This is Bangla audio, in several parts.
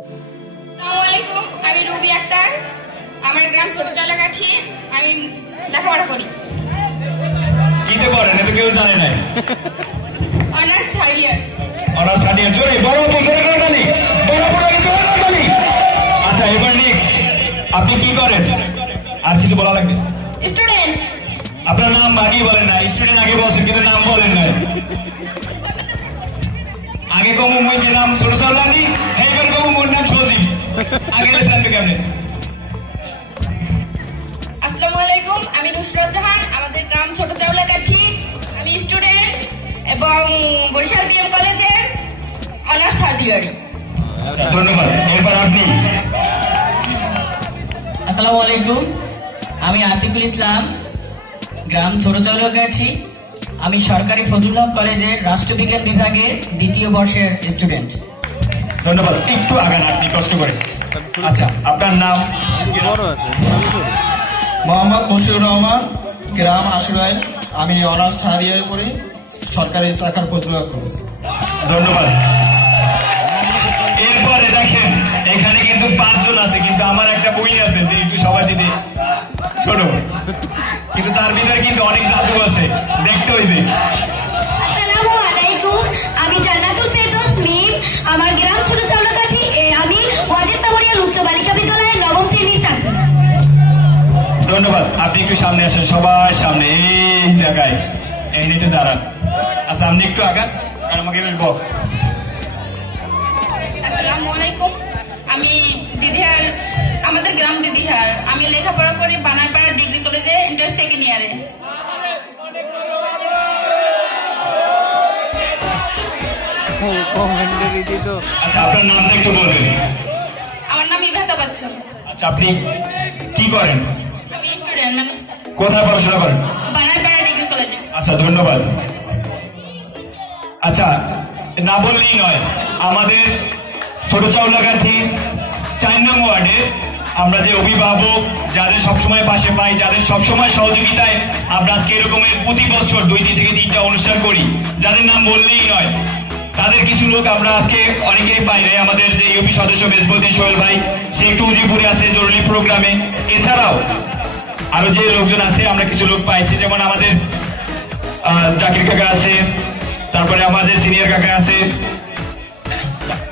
আসসালামু আলাইকুম, আমি রুবি আক্তার। আমার গ্রাম ছোট চালাকাঠি। আমি লেখাপড়া করি। কিতে পড়েন? এটা কেউ জানে না। Honours third year. Honours third year. জোরে বড় জোরে করে বলি, বড় বড় জোরে করে বলি। আচ্ছা, এবার নেক্সট, আপনি কি করেন? আর কিছু বলা লাগবে? স্টুডেন্ট। আপনার নাম আগেই বলেন না। স্টুডেন্ট আগে বলছেন কিন্তু নাম বলেন না। আগে কমু মুই যে নাম ছোট চালানি, এইবার কমু মোর নাম সজীব। আগে জানতে কেমনে? আসসালামু আলাইকুম, আমি নুসরাত জাহান। আমাদের গ্রাম ছোট চাউলাকাঠি। আমি স্টুডেন্ট এবং বরিশাল বিএম কলেজের অনার্স থার্ড ইয়ার। ধন্যবাদ। এবার আপনি। আসসালামু আলাইকুম, আমি আতিকুল ইসলাম, গ্রাম ছোট চাউলাকাঠি। আমি সরকারি ফজলুল হক কলেজের রাষ্ট্রবিজ্ঞান বিভাগের দ্বিতীয় বর্ষের স্টুডেন্ট। ধন্যবাদ। একটু আগান আপনি কষ্ট করে। আচ্ছা, আপনার নাম? মোহাম্মদ মশিউর রহমান, গ্রাম আশুরাইল। আমি অনার্স থার্ড ইয়ার করি, সরকারি শাখার ফজলুল হক কলেজ। ধন্যবাদ। এরপরে দেখেন এখানে কিন্তু 5 জন আছে, কিন্তু আমার একটা বই আছে যে একটু সবাই যদি ছোট, কিন্তু তার ভিতরে কিন্তু অনেক জাদু আছে, দেখতে হইবে। আসসালামু আলাইকুম, আমি জান্নাতুল ফেরদৌস মিম। আমার গ্রাম ছোট চাউলাকাঠি। আমি ওয়াজেদ মেমোরিয়াল উচ্চ বালিকা বিদ্যালয়ের 9ম শ্রেণীর ছাত্রী। ধন্যবাদ। আপনি একটু সামনে আসেন, সবার সামনে এই জায়গায় এই নেটে দাঁড়ান। আচ্ছা, আপনি একটু আগান আর আমাকে বক্স। আসসালামু আলাইকুম, আমি দিদিহার, আমাদের গ্রাম দিদিহার। আমি লেখাপড়া করি বানারপাড়া ডিগ্রি কলেজে, ইন্টার সেকেন্ড ইয়ারে। আচ্ছা, আপনার নামটা একটু বলবেন? আমার নাম ইভাতা বাচ্চন। আচ্ছা, আপনি কি করেন? আমি স্টুডেন্ট। কোথায় পড়াশোনা করেন? বানারপাড়া ডিগ্রি কলেজে। আচ্ছা, ধন্যবাদ। আচ্ছা, না বললেই নয়, আমাদের ছোট চাউলাকাঠি 4 নং ওয়ার্ডে আমরা যে অভিভাবক যাদের সবসময় পাশে পাই, যাদের সবসময় সহযোগিতায় আমরা আজকে এরকমের প্রতি বছর 2 থেকে 3টা অনুষ্ঠান করি, যাদের নাম বললেই নয়, তাদের কিছু লোক আমরা আজকে অনেকেরই পাই নাই। আমাদের যে ইউপি সদস্য মেজবুদ্দিন সোহেল ভাই, সে একটু উজিপুরে আছে জরুরি প্রোগ্রামে। এছাড়াও আরো যে লোকজন আছে, আমরা কিছু লোক পাইছি, যেমন আমাদের জাকির কাকা আছে, তারপরে আমাদের সিনিয়র কাকা আছে,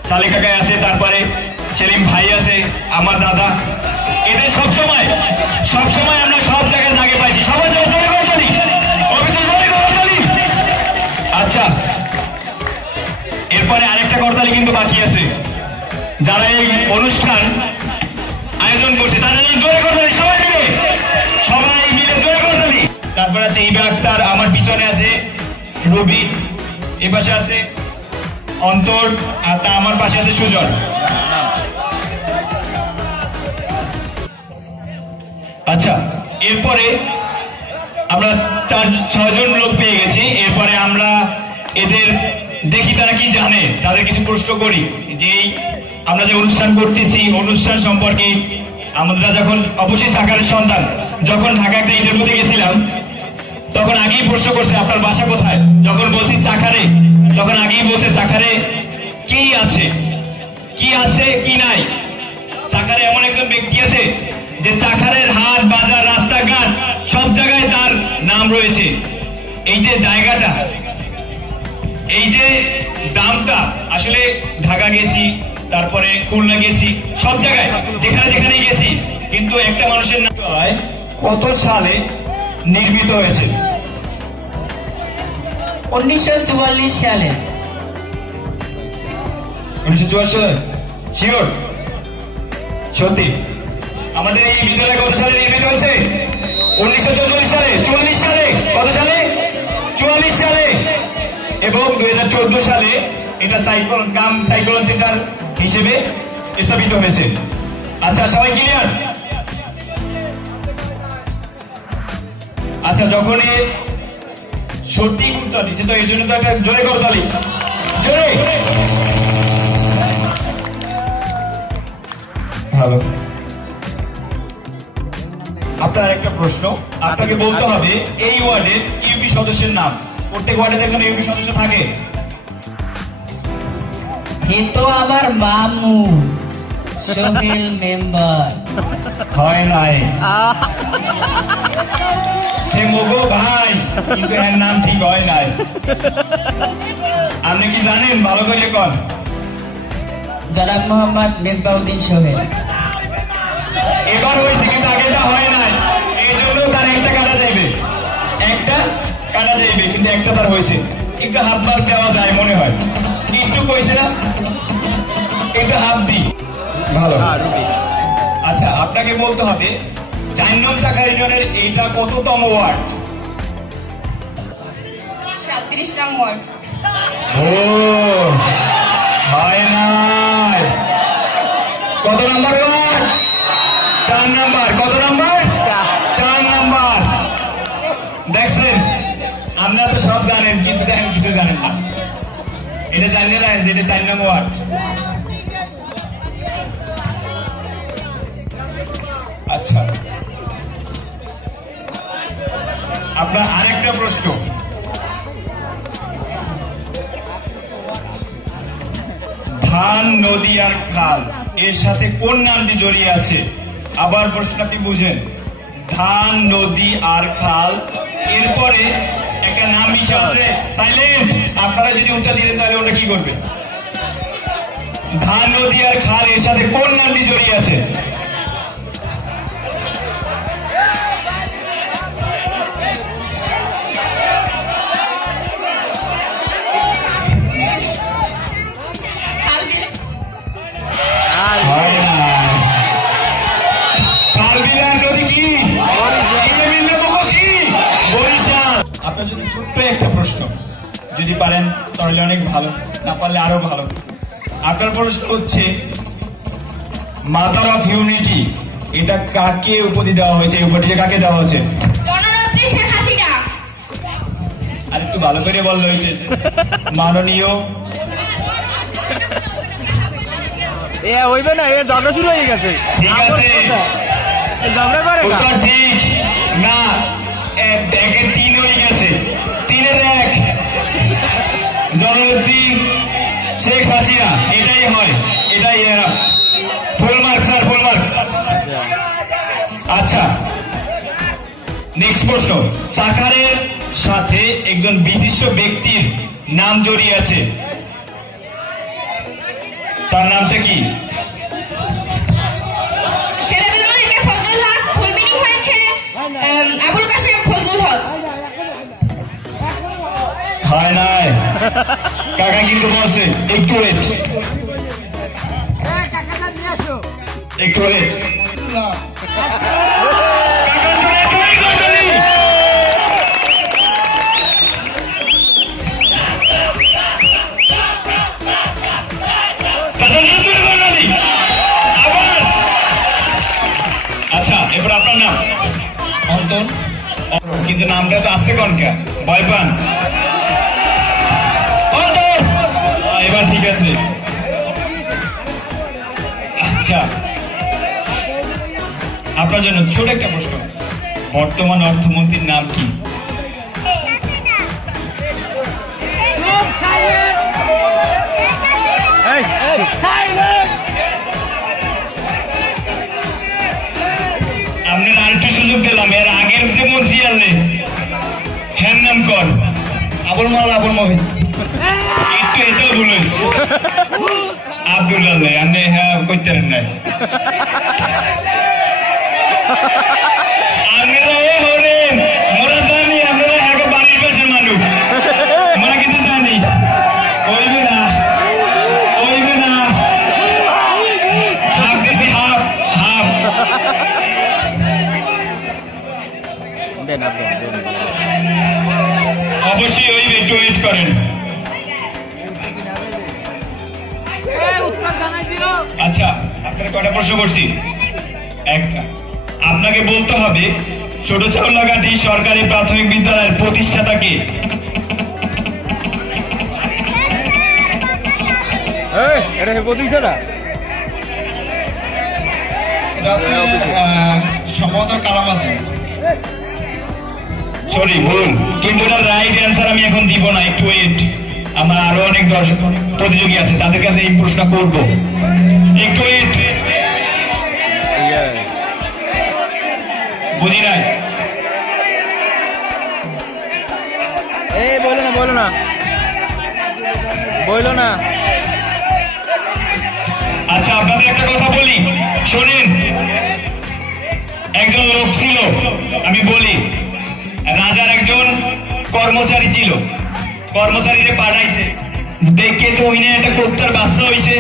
সালে কাকা আছে, তারপরে সেলিম ভাই আছে, আমার দাদা। এদের সবসময় আমরা সব জায়গায় আগে পাইছি। সবাই জোরে করে চলি, আচ্ছা, এরপরে আরেকটা করতালি কিন্তু বাকি আছে। যারা এই অনুষ্ঠান আয়োজন করছে তাদের জোরে করতালি, সবাই মিলে জোরে করতালি। তারপরে আছে ইবা আক্তার, আমার পিছনে আছে রবি, এ পাশে আছে অন্তর, আর তা আমার পাশে আছে সুজন। আচ্ছা, এরপরে আমরা 4-6 জন লোক পেয়ে গেছি। এরপরে আমরা এদের দেখি তারা কি জানে, তাদের কিছু প্রশ্ন করি যে আমরা যে অনুষ্ঠান করতেছি, অনুষ্ঠান সম্পর্কে। আমরা যখন অবশ্যই ঢাকার সন্তান, যখন ঢাকা একটা ইন্টারভিউতে গেছিলাম, তখন আগেই প্রশ্ন করছে আপনার বাসা কোথায়। যখন বলছি চাখারে, তখন আগেই বলছে চাখারে কি আছে কি নাই। চাখারে এমন একজন ব্যক্তি আছে যে চাখারের হাট বাজার রাস্তাঘাট সব জায়গায় তার নাম রয়েছে। এই যে জায়গাটা, এই যে দামটা, আসলে ঢাকা গেছি, তারপরে খুলনা গেছি, সব জায়গায় যেখানে গেছি, কিন্তু একটা মানুষের নাম কত সালে নির্মিত হয়েছে? 1944 সালে। 1944 সালে? শিওর? সত্যি? আমাদের এই বিদ্যালয় কত সালে নির্মিত হয়েছে? 1944 সালে। 40 সালে? কত সালে? 44 সালে। এবং 2014 সালে এটা গ্রাম সাইক্লোন সেন্টার হিসেবে স্থাপিত হয়েছে। আচ্ছা, সবাই ক্লিয়ার? আচ্ছা, যখন সত্যি উত্তর দিচ্ছে, তো এই জন্য তো একটা জোরে করতালি, জোরে। ভালো। আপনার একটা প্রশ্ন, আপনাকে বলতে হবে এই ওয়ার্ডের ইউপি সদস্যের নাম। প্রত্যেক ওয়ার্ডে দেখেন ইউপি সদস্য থাকে। এ তো আমার মামু। সোহেল মেম্বার। হয় নাই, সে মগো ভাই, কিন্তু এর নাম ঠিক হয় নাই। আপনি কি জানেন? ভালো করে কন। জনাব মোহাম্মদ মেজবাউদ্দিন সোহেল। এবার হয়েছে, কিন্তু আগেটা হয় নাই, এই জন্য তার একটা কাটা যাইবে, একটা কাটা যাইবে, কিন্তু একটা তার হয়েছে। একটু হাত মার দেওয়া যায় মনে হয়, একটু কইছে না, একটু হাত দিই। ভালো। আচ্ছা, আপনাকে বলতে হবে 4 নং শাখা ইউনিয়নের এইটা কততম ওয়ার্ড? 37 নং ওয়ার্ড। ও হয় নাই। কত নাম্বার ওয়ার্ড? 4 নাম্বার। কত নাম্বার? 4 নাম্বার। দেখছেন, আপনারা তো সব জানেন, কিন্তু দেখেন কিছু জানেন না। এটা জানিয়ে রাখেন যে এটা 4 নং ওয়ার্ড। আচ্ছা, আপনার আরেকটা প্রশ্ন। ধান, নদী আর খাল এর সাথে কোন নামটি জড়িয়ে আছে? আবার প্রশ্নটি বুঝেন। ধান, নদী আর খাল, এরপরে একটা নাম মিশে আছে। সাইলেন্ট। আপনারা যদি উত্তর দিতেন তাহলে ওরা কি করবে? ধান, নদী আর খাল এর সাথে কোন নামটি জড়িয়ে আছে? আপনার যদি ছোট্ট একটা প্রশ্ন, যদি পারেন তাহলে অনেক ভালো, না পারলে আরো ভালো। আপনার প্রশ্ন হচ্ছে মাদার অফ ইউনিটি, এটা কাকে উপাধি দেওয়া হয়েছে? এই উপাধিটা কাকে দেওয়া হয়েছে? জননেত্রী শেখ হাসিনা। আর একটু ভালো করে বললে হইতে, মাননীয়। হইবে না, এ ঝগড়া শুরু হয়ে গেছে। ঠিক আছে, ঝগড়া করে উত্তর ঠিক না। 1-এ 3 হয়ে গেছে, 3-এর 1। জননেত্রী শেখ হাসিনা, এটাই হয়, এটাই full mark sir, full mark. আচ্ছা, নেক্সট প্রশ্ন। সাকারের সাথে একজন বিশিষ্ট ব্যক্তির নাম জড়িয়ে আছে, তার নামটা কি? ফজলুল হক। ফুল মিনিং হয়েছে আবুল কাশেম ফজলুল হক। হয় নাই, কাকা কিন্তু বলছে। একটু ওয়েট, একটু ওয়েট। আচ্ছা, এবার আপনার নাম? অন্তর। কিন্তু নামটা তো আসতে কন কে, ভয় পান? অন্তর। এবার ঠিক আছে। আচ্ছা, আপনার জন্য ছোট একটা প্রশ্ন। বর্তমান অর্থমন্ত্রীর নাম কি? আপনার আরেকটু সুযোগ দিলাম, এর আগের যে মন্ত্রী আনলে হ্যাঁ নাম কর। আবুল মাল, আবুল মহিদ। একটু এটাও বলিস আব্দুল্লাহ, আপনি হ্যাঁ কইতে নাই। আপনারা এ হলেন, মোরা জানি আপনারা এক বাড়ির পাশের মানুষ, মোরা কিন্তু জানি হইবে না, হইবে না। হাফ দিছি, হাফ হাফ। অবশ্যই হইবে, একটু ওয়েট করেন। আচ্ছা, আপনার কয়টা প্রশ্ন করছি? একটা। আপনাকে বলতে হবে ছোট চাউলাঘাটি সরকারি প্রাথমিক বিদ্যালয়ের প্রতিষ্ঠাতা কে? সম্ভবত কালাম আছে। সরি, ভুল, কিন্তু এটা রাইট অ্যান্সার আমি এখন দিব না, একটু ওয়েট। আমার আরো অনেক দর্শক প্রতিযোগী আছে, তাদের কাছে এই প্রশ্ন করবো, একটু ওয়েট। বুঝি নাই। এই বলো না বলো না বলো না। আচ্ছা আপনাদের একটা কথা বলি শোনেন, একজন লোক ছিল, আমি বলি, রাজার একজন কর্মচারী ছিল, কর্মচারীরে পাঠাইছে, দেখে তো ওই না একটা কুত্তার বাচ্চা হইছে।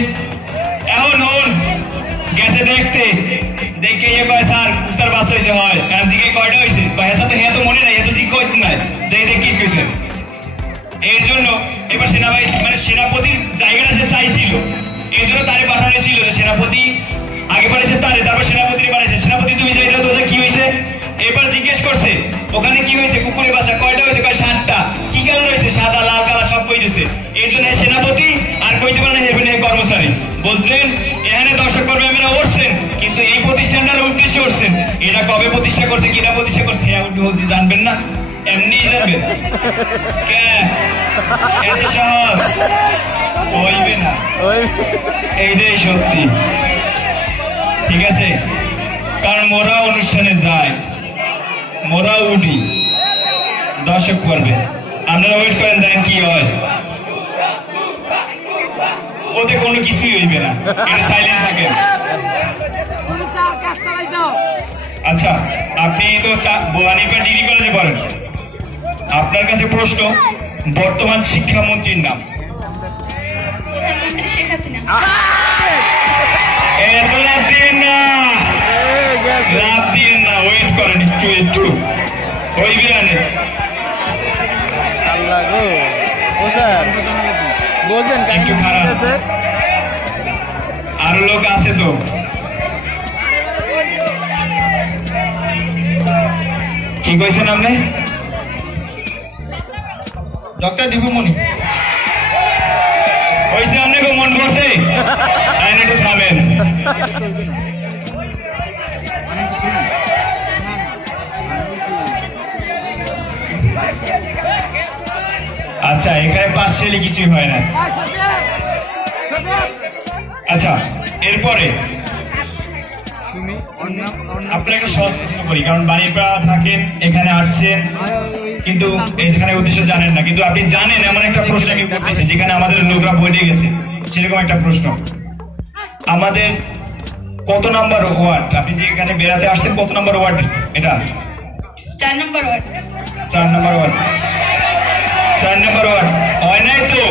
এখন হন গেছে দেখতে, দেখে ইয়ে কয় স্যার কুত্তার বাচ্চা হয়েছে, হয় জিকে কয়টা হয়েছে, কয় হ্যাঁ তো হ্যাঁ তো মনে নাই, এত জিজ্ঞ হইতে নাই যে এটা কি কইছে। এর জন্য এবার সেনাবাহিনী মানে সেনাপতির জায়গাটা সে চাইছিল, এই জন্য তারে পাঠানো ছিল যে সেনাপতি আগে পাঠাইছে তারে, তারপর সেনাপতির পাঠাইছে, সেনাপতি তুমি যাইলে তোদের কি হয়েছে, এবার জিজ্ঞেস করছে ওখানে কি হয়েছে, কুকুরের বাচ্চা কয়টা হয়েছে, কয় 7টা, কি কালার হয়েছে, সাদা লাল কালার সব কইতেছে। এই জন্য সেনাপতি আর কইতে পারে না, হেরবেন কর্মচারী বলছেন এখানে দর্শক পর্বে আমরা উঠছেন, কিন্তু এই প্রতিষ্ঠানটার উদ্দেশ্যে উঠছেন, এটা কবে প্রতিষ্ঠা করছে কিনা প্রতিষ্ঠা করছে হ্যাঁ বলছি জানবেন না, এমনি জানবেন এত সহজ হইবে না, এইটাই সত্যি। ঠিক আছে, কারণ মোরা অনুষ্ঠানে যায়, মোরা উঠি দর্শক পর্বে, আপনারা ওয়েট করেন দেখেন কি হয়, ওতে কোনো কিছুই হইবে না, এটা সাইলেন্ট থাকেন। আচ্ছা আপনি তো বোয়ানিপা ডিগ্রি কলেজে পড়েন, আপনার কাছে প্রশ্ন, বর্তমান শিক্ষামন্ত্রীর নাম? প্রধানমন্ত্রী শেখ হাসিনা। এত লাভ দিন না, লাভ দিন না, ওয়েট করেন একটু একটু, হইবে আনে। আল্লাহ গো, ও স্যার বলবেন একটু খারাপ, আরো লোক আছে তো। কি কইছেন আপনি? ডক্টর ডিবুমণি। কইছে আপনি গো মন পড়ছে, আইন একটু থামেন। আচ্ছা এখানে পার্সিয়ালি কিছুই হয় না। আচ্ছা এরপরে আপনাকে সহজ প্রশ্ন করি, কারণ বাণীপাড়া থাকেন, এখানে আসছেন, কিন্তু এখানে উদ্দেশ্য জানেন না, কিন্তু আপনি জানেন এমন একটা প্রশ্ন আমি করতেছি যেখানে আমাদের লোকরা বইতে গেছে, সেরকম একটা প্রশ্ন। আমাদের কত নাম্বার ওয়ার্ড, আপনি যে এখানে বেড়াতে আসছেন কত নাম্বার ওয়ার্ড এটা? 4 নম্বর ওয়ার্ড। 4 নম্বর ওয়ার্ড। 4 নম্বর ওয়ার্ড হয় নাই তো?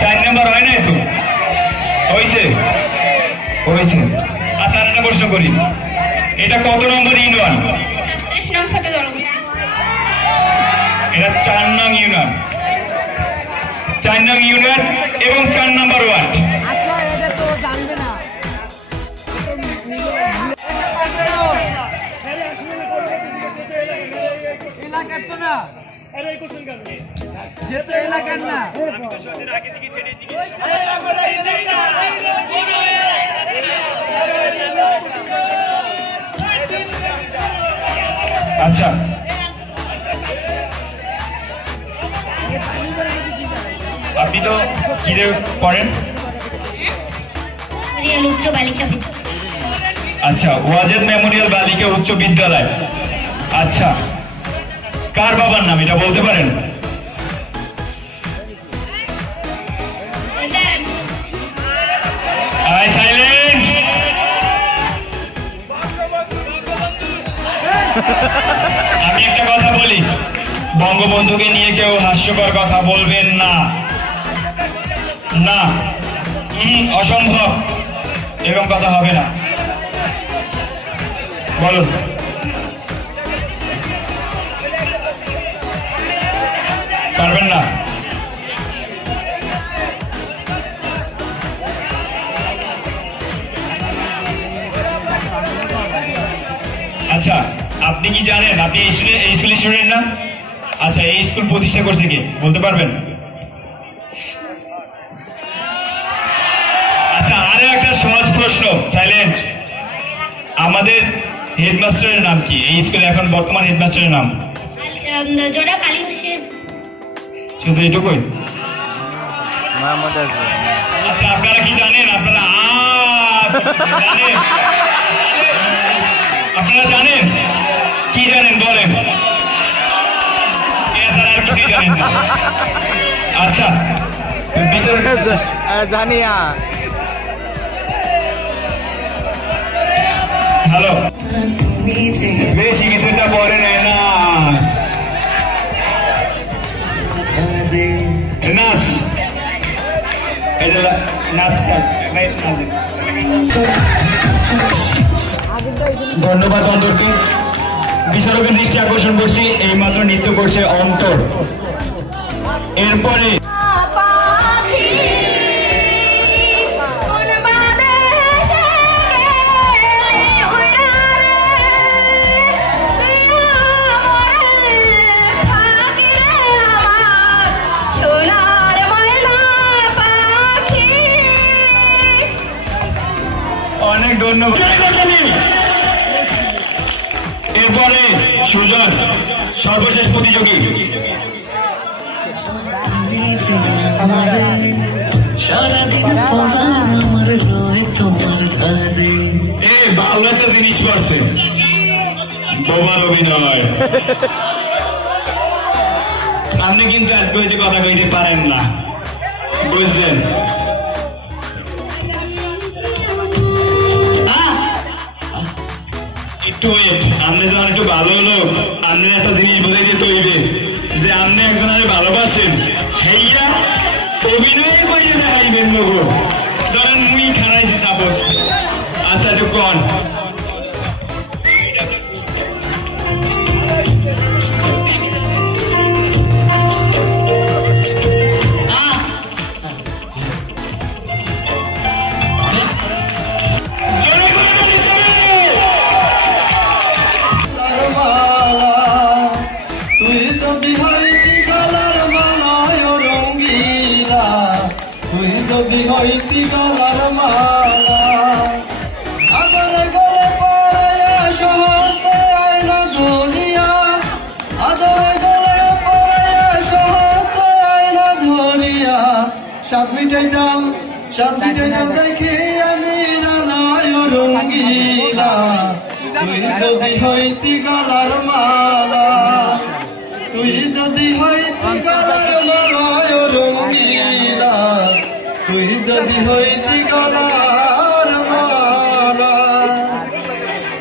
4 নম্বর হয় নাই তো? হয়েছে? হয়েছে। আচ্ছা আর একটা প্রশ্ন করি, এটা কত নম্বর ইউনিয়ন? 36 নং ছোট জলগোষ্ঠী। এটা 4 নং ইউনিয়ন, 4 নং ইউনিয়ন এবং 4 নম্বর ওয়ার্ড। আচ্ছা এটা তো জানবে না, এলাকার তো না, যেহেতু এলাকার না। আচ্ছা আপনি তো কি করেন? রিয়েল উচ্চ বালিকা বিদ্যালয়। আচ্ছা ওয়াজেদ মেমোরিয়াল বালিকা উচ্চ বিদ্যালয়। আচ্ছা কার বাবার নাম এটা বলতে পারেন? সাইলেন্ট। আমি একটা কথা বলি, বঙ্গবন্ধুকে নিয়ে কেউ হাস্যকর কথা বলবেন না, না অসম্ভব, এরকম কথা হবে না। বলুন। পারবেন না? আচ্ছা আপনি কি জানেন আপনি এই স্কুলের স্টুডেন্ট না? আচ্ছা এই স্কুল প্রতিষ্ঠা করছে কে বলতে পারবেন? আচ্ছা আরো একটা সহজ প্রশ্ন, সাইলেন্ট। আমাদের হেডমাস্টারের নাম কি এই স্কুলে এখন বর্তমান হেডমাস্টারের নাম? জনাব আলী হোসেন। শুধু এটুকুই? মোহাম্মদ আসবে। আচ্ছা আপনারা কি জানেন, আপনারা জানেন আচ্ছা জানিয়া হ্যালো, বেশি কিছুটা পরে নেয় না, নাচ ধন্যবাদ অন্তরকে। বিশ্বরূপের দৃষ্টি আকর্ষণ করছি, এইমাত্র নৃত্য করছে অন্তর। এরপরে অনেক ধন্যবাদ। এরপরে সুজন সর্বশেষ প্রতিযোগী। ভালো একটা জিনিস করছে, বোমার অভিনয়। আপনি কিন্তু আজকে হইতে কথা কইতে পারেন না, বুঝছেন? একটু ওয়েট, আপনি যখন একটু ভালো লোক, আপনি একটা জিনিস বুঝে দিতে হইবে যে আপনি একজনের ভালোবাসেন, হেইয়া অভিনয় করে দেখাইবেন লোক। ধরেন মুই খারাইছি তাপস, আচ্ছা একটু কন। হইতি গলার মালা আদরে গলে পরে সহতে আয়না ধরিয়া, আদরে গলে পরে সহতে আয়না ধরিয়া, সাত মিটাইতাম দেখি আমি রালায় রঙ্গিলা। তুই যদি হইতি গলার মালা, তুই যদি হইতি গলার মালায় রঙ্গিলা, তুই যদি হইতি গলার মালা।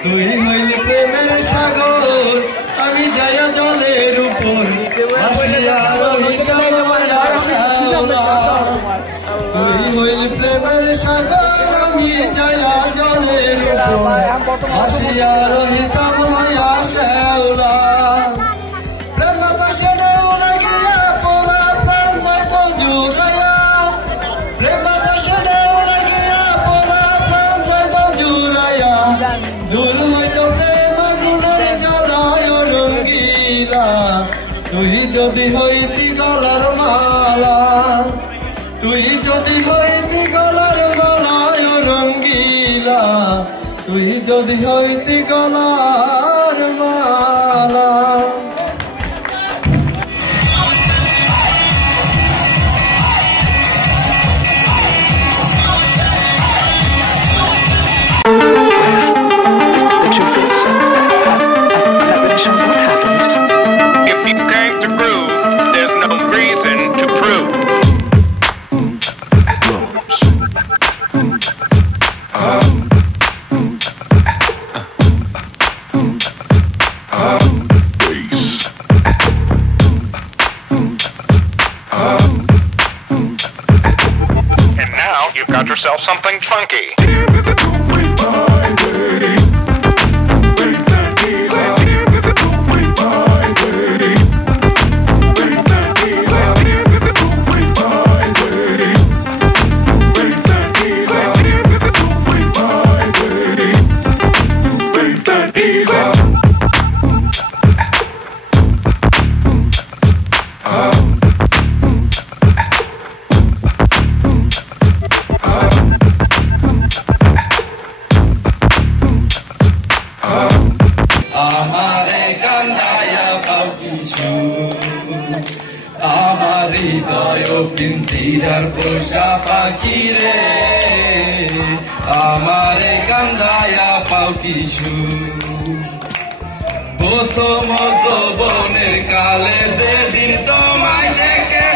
তুই হইলি প্রেমের সাগর, আমি যাইয়া জলের উপর ভাসিয়া রহিতাম মায়ার শ্যাওলা। তুই হইলি প্রেমের সাগর, আমি যাইয়া জলের উপর ভাসিয়া রহিতাম মায়ার শ্যাওলা। প্রেম বাতাসে ঢেউ লাগিয়া পোড়া প্রাণ যাইত জুড়াইয়া, প্রেম বাতাসে ঢেউ লাগিয়া পোড়া প্রাণ যাইত জুড়াইয়া। দূর হইত প্রেম আগুনের জ্বালায় রঙ্গিলা। তুই যদি হইতি গলার মালা, তুই যদি হইতি গলার মালায় রঙ্গিলা, তুই যদি হইতি গলার মালা। You've got yourself something funky. আমার হৃদয় পিঞ্জিরার পোষা পাখি রে, আমার কান্দায়া পাও কিছু। প্রথম যৌবনের কালে যেদিন তোমায় দেখে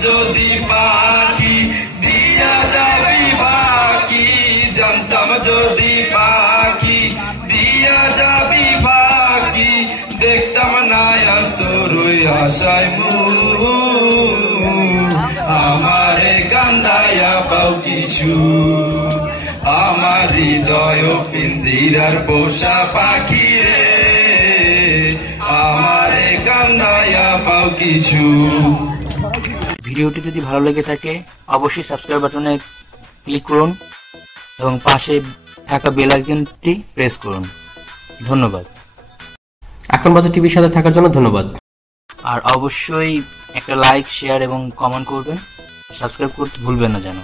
যদি পাখি দিয়া যাবি বাকি, জানতাম যদি পাখি দিয়া যাবি বাকি, দেখতাম না আর তোর ওই আশায় মুখ, আমারে কান্দাইয়া পাও কিছু, আমার হৃদয় পিঞ্জিরার পোষা পাখি রে, আমারে কান্দাইয়া পাও কিছু। ভিডিওটি যদি ভালো লেগে থাকে অবশ্যই সাবস্ক্রাইব বাটনে ক্লিক করুন এবং পাশে থাকা বেল আইকনটি প্রেস করুন। ধন্যবাদ। আকরাম বাজার টিভির সাথে থাকার জন্য ধন্যবাদ। আর অবশ্যই একটা লাইক, শেয়ার এবং কমেন্ট করবেন। সাবস্ক্রাইব করতে ভুলবেন না যেন।